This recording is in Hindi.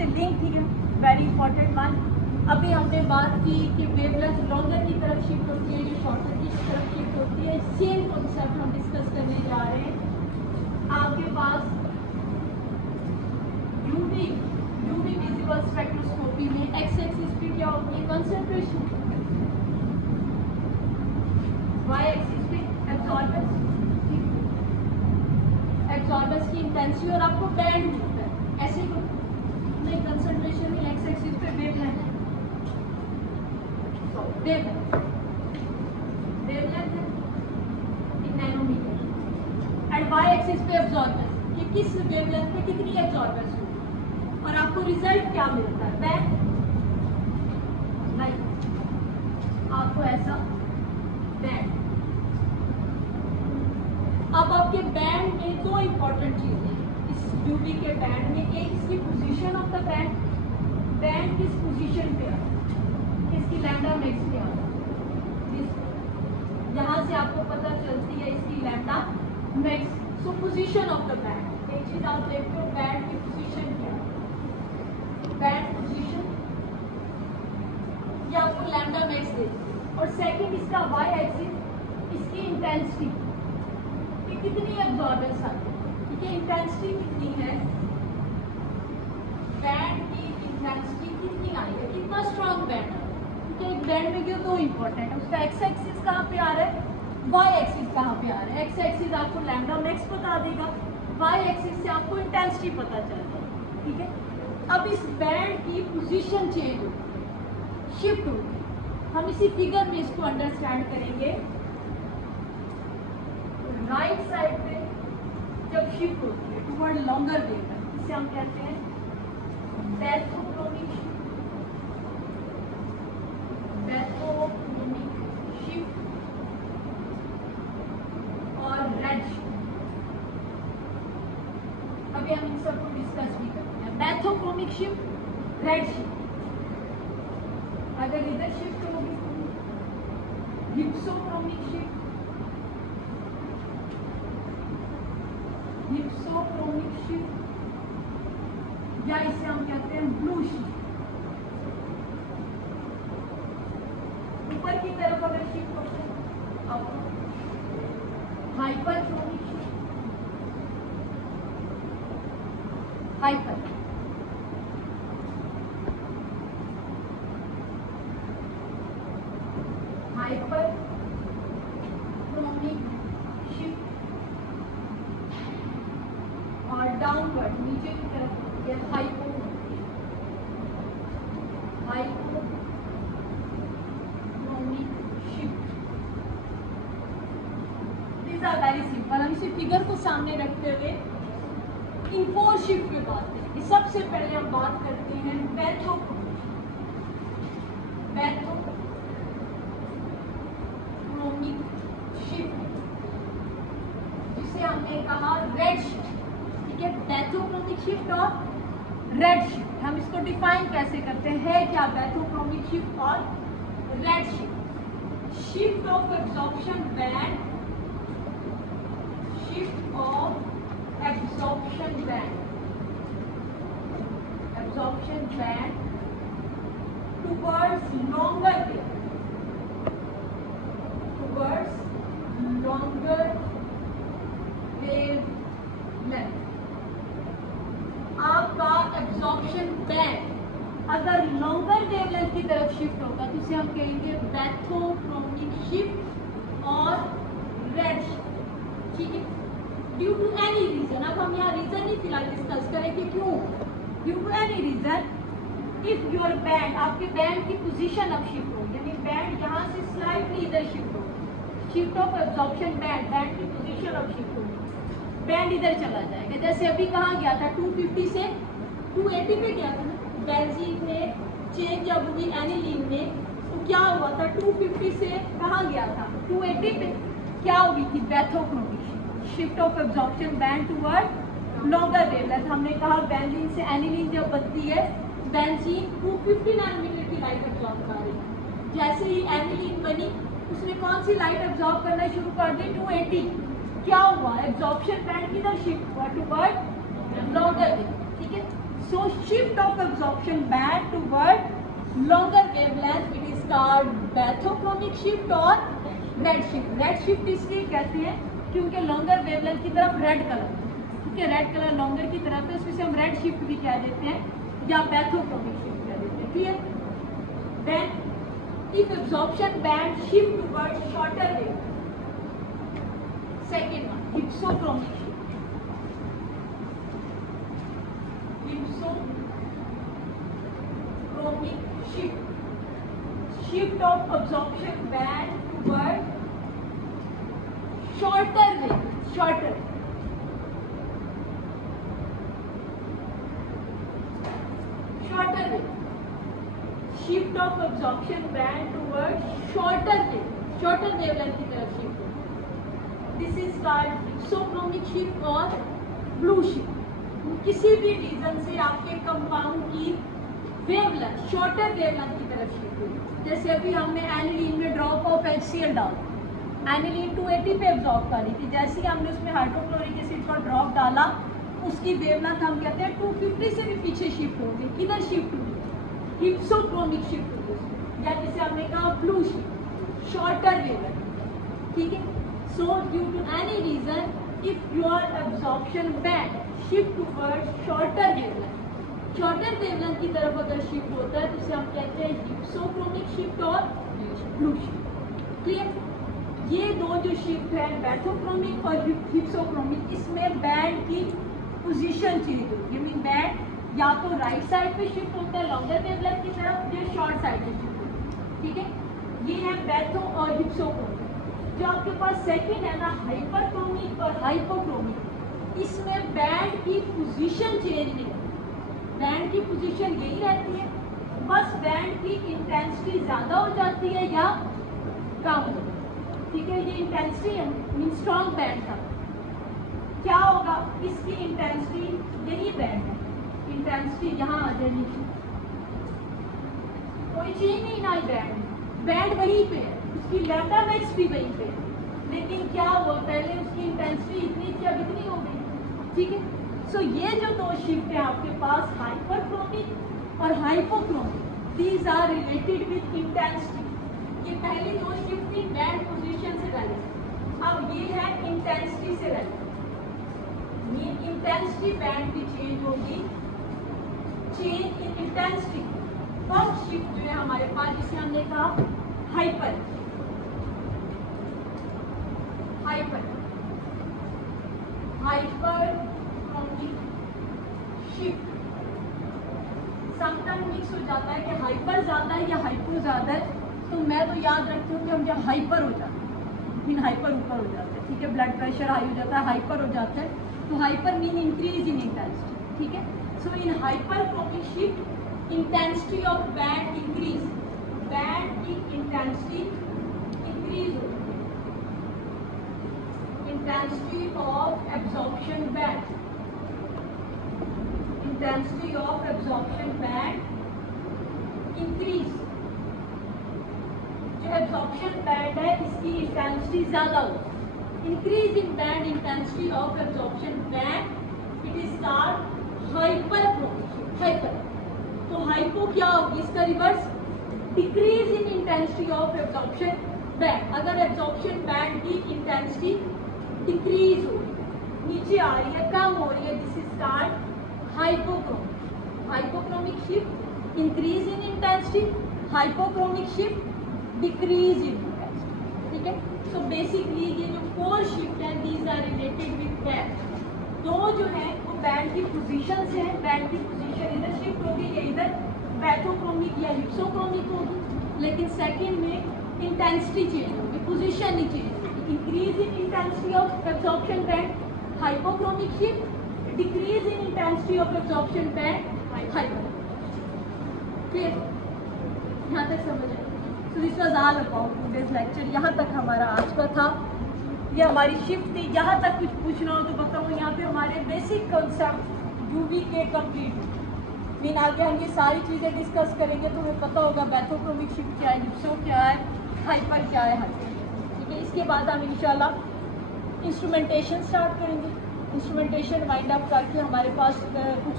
से लिंक थी, वेरी इंपॉर्टेंट वन। अभी हमने बात की कि वेवलेंथ लॉन्गर की तरफ शिफ्ट होती है, जो शॉर्टर की तरफ शिफ्ट होती है। सेम कॉन्सेप्ट हम डिस्कस करने जा रहे हैं। आपके पास यूवी विजिबल स्पेक्ट्रोस्कोपी में एक्स एक्सिस पे क्या होती है? कंसंट्रेशन, वाई एक्सिस पे एब्जॉर्बेंस, एब्जॉर्बेंस की इंटेंसिटी और आपको बैंड मिलता है। ऐसे नहीं, कंसंट्रेशन में एक्स एक्सिस पे वेवलेंथ है, वेवलेंथ है इन नैनोमीटर, एंड वाई एक्सिस पे एब्जॉर्बेंस कि किस वेवलेंथ पे कितनी एब्जॉर्बेंस होगी, और आपको रिजल्ट क्या मिलता है? बैंड नहीं, आपको ऐसा बैंड। अब आपके बैंड में दो इंपॉर्टेंट चीजें हैं इस यूवी के बैंड में। एक इसकी position of the band, band किस पोजीशन पे है, इसकी लैम्डा मैक्स पे है, यहाँ से आपको पता चलती है इसकी lambda max. So position of the band, एक चीज आप देखते हो बैंड की पोजीशन क्या है, बैंड पोजीशन ये आपको लैम्डा मैक्स देती है। और सेकंड इसका वाई एक्सिस, इसकी इंटेंसिटी कि कितनी एब्जॉर्बेंस आती है, ठीक है, इंटेंसिटी कितनी है, बैंड की इंटेंसिटी कितनी आई है, कितना स्ट्रॉन्ग बैंड है, ठीक है। एक बैंड में क्यों दो इंपॉर्टेंट है, उसका एक्स एक्सिस कहाँ पे आ रहा है, वाई एक्सिस कहाँ पे आ रहा है। एक्स एक्सिस आपको लैम्डा मैक्स बता देगा, वाई एक्सिस से आपको इंटेंसिटी पता चल जाएगी, ठीक है। अब इस बैंड की पोजीशन चेंज होगी, शिफ्ट होगी, हम इसी फिगर में इसको अंडरस्टैंड करेंगे। राइट साइड पे जब शिफ्ट होती है टुवर्ड लॉन्गर वेवलेंथ, इसे हम कहते हैं बैथोक्रोमिक शिफ्ट, बैथोक्रोमिक शिफ्ट और रेड शिफ्ट। अभी हम इन सबको डिस्कस भी करते हैं। बैथोक्रोमिक शिफ्ट, रेड शिफ्ट, अगर इधर शिफ्ट होगी हिप्सोक्रोमिक शिफ्ट, हिप्सोक्रोमिक शिफ्ट, या इसे हम कहते हैं ब्लू शिफ्ट। ऊपर की तरफ अगर शिफ्ट होते हैं अब hyperchromic shift, hyper chromic shift, और डाउनवर्ड नीचे की तरफ ये hypochromic shift. These are very simple. हम इसी फिगर को सामने रखते हुए इन फोर शिफ्ट पे बात करेंगे। सबसे पहले हम बात करते हैं बैथोक्रोमिक शिफ्ट, जिसे हमने कहा रेड शिफ्ट, ठीक है। बैथोक्रोमिक शिफ्ट और रेड शिफ्ट, हम इसको डिफाइन कैसे करते हैं, है क्या बैथोक्रोमिक शिफ्ट और red shift? Shift of absorption band, shift of absorption band, absorption band towards longer wavelength, towards longer wavelength. आपका एब्जॉर्प्शन बैंड अगर लॉन्गर वेवलेंथ की तरफ शिफ्ट होगा तो इसे हम कहेंगे बैथोक्रोमिक शिफ्ट और रेड शिफ्ट, ठीक है। ड्यू टू एनी रीजन, अब हम यहाँ रीजन ही फिलहाल डिस्कस करें कि क्यों, due to any reason if your band, आपके बैंड की पोजीशन अब शिफ्ट होगी, यानी बैंड यहाँ से स्लाइटली इधर शिफ्ट होगी, shift of absorption band, band की पोजीशन अब शिफ्ट होगी, बैंड इधर चला जाएगा। जैसे अभी कहाँ गया था, 250 से 280 पे गया था ना, बेंजीन में चेंज जब हुई एनिलीन में तो क्या हुआ था, 250 से कहाँ गया था, 280 पे। क्या हुई थी, bathochromic shift of absorption band toward longer wavelength. हमने कहा बेंजीन से एनिलीन जब बनती है, बेंजीन 250 नैनोमीटर की लाइट एब्जॉर्ब कर रही है। जैसे ही एनिलीन बनी उसने कौन सी लाइट एब्जॉर्ब करना शुरू कर दी, 280। क्या हुआ, एब्जॉर्प्शन बैंड किधर शिफ्ट हुआ, टुवर्ड लॉन्गर वेव, ठीक है। So shift of absorption band toward longer wavelength, it is called bathochromic shift or red shift. Red shift इसलिए कहते हैं क्योंकि longer wavelength की तरफ red color, ठीक है, red color longer की तरफ है, इसमें हम red shift भी कह देते हैं या bathochromic shift कह देते हैं, clear? Then if absorption band shift towards shorter wavelength, second one, hypsochromic shift. Hypsochromic shift. Shift of absorption band toward shorter wavelength. Shorter. Shorter wavelength. Shift of absorption band toward shorter wavelength. Shorter wavelength की तरफ shift होता है. This is called hypsochromic shift or blue shift. किसी भी रीजन से आपके कंपाउंड की वेवलेंथ शॉर्टर वेवलेंथ की तरफ शिफ्ट हुई, जैसे अभी हमने एनिलीन में ड्रॉप ऑफ HCl डाला, एनिलीन 280 पे एब्जॉर्ब कर रही थी, जैसे ही हमने उसमें हाइड्रोक्लोरिक एसिड का ड्रॉप डाला उसकी वेवलेंथ हम कहते हैं 250 से भी पीछे शिफ्ट होगी, किधर शिफ्ट हुई, हिप्सोक्रोमिक शिफ्ट हुई, या जिसे हमने कहा ब्लू शिफ्ट, शॉर्टर वेवलेंथ, ठीक है. So due to any reason if your absorption band shift towards shorter wavelength, shorter wavelength की तरफ अगर shift होता है तो इसे हम कहते हैं hypsochromic shift और blue shift. क्लियर? ये दो जो shift है bathochromic और hypsochromic, इसमें band की पोजीशन चेंज होगी. मीन बैंड या तो राइट साइड पे शिफ्ट होता है लॉन्गर वेवलेंथ की तरफ, या शॉर्ट साइड पे शिफ्ट होता है, ठीक है. ये है बैथो और हिप्सोक्रोमिक. जो आपके पास सेकंड है ना हाइपरक्रोमिक और हाइपोक्रोमिक, इसमें बैंड की पोजीशन चेंज नहीं होती, बैंड की पोजीशन यही रहती है, बस बैंड की इंटेंसिटी ज़्यादा हो जाती है या कम हो जाती है, ठीक है. ये इंटेंसिटी है मीन स्ट्रॉन्ग बैंड था, क्या होगा इसकी इंटेंसिटी, यही बैंड है, इंटेंसिटी यहाँ आ जाएगी, कोई चेंज नहीं ना बैंड, बैंड वहीं पे है, उसकी लैम्डा मैक्स भी वहीं पे है, लेकिन क्या हुआ पहले उसकी इंटेंसिटी इतनी थी अब इतनी हो गई, ठीक है. सो ये जो दो शिफ्ट है आपके पास हाइपरक्रोमिक और hypochromic, these are related with intensity. ये पहली दो शिफ्ट थी बैंड पोजीशन से रिलेटेड, अब ये है इंटेंसिटी से रिलेटेड. ये इंटेंसिटी बैंड की चेंज होगी, change in intensity. First shift जो है हमारे पास जिसे हमने कहा hyper hyperchromic shift. Sometime mix हो जाता है कि हाइपर ज्यादा है या हाइपो ज्यादा है, तो मैं तो याद रखती हूँ कि हम जब हाइपर हो जाते हैं, फिर हाइपर ऊपर हो जाता है, ठीक है, ब्लड प्रेशर हाई हो जाता है, हाइपर हो जाता है, तो hyper mean increase in intensity, ठीक है. So in hyperchromic shift intensity of band increase, band की इंटेंसिटी इंक्रीज होती है. Intensity of absorption band, intensity of absorption band increase. जो एब्जॉर्प्शन बैंड है इसकी इंटेंसिटी ज्यादा होगी, increase in band intensity of absorption band, it is called hyperchromic shift. Hyper तो हाइपो क्या होगी, इसका reverse decrease in intensity of absorption band. अगर एब्जॉर्प्शन बैंड की इंटेंसिटी डिक्रीज हो रही है, नीचे आ रही है, कम हो रही है, this is called hypochromic. Hypochromic shift increase in intensity, hypochromic shift decrease in intensity, ठीक है. सो बेसिकली ये जो फोर शिफ्ट है these are related with band. दो जो है वो बैंड की पोजीशन से है, बैंड की पोजीशन इधर शिफ्ट होगी या इधर बैथोक्रोमिक या हिप्सोक्रोमिक होगी, लेकिन सेकंड में इंटेंसिटी चेंज होगी, पोजीशन नहीं चेंज होगी. Increase in intensity of absorption band hypochromic shift, decrease in intensity of absorption band hyper. Clear? यहाँ तक समझ आए? So this was all about today's lecture. यहाँ तक हमारा आज का था, ये हमारी शिफ्ट थी. यहाँ तक कुछ पूछना हो तो बताओ. यहाँ पे हमारे बेसिक कंसेप्ट यूवी के कंप्लीट मीन आगे हम ये सारी चीज़ें डिस्कस करेंगे तो हमें पता होगा बैथोक्रोमिक शिफ्ट क्या है, हिप्सो क्या है, हाइपर क्या है, हाइपर, ठीक है. इसके बाद हम इंशाल्लाह इंस्ट्रूमेंटेशन स्टार्ट करेंगे. इंस्ट्रूमेंटेशन वाइंड अप करके हमारे पास कुछ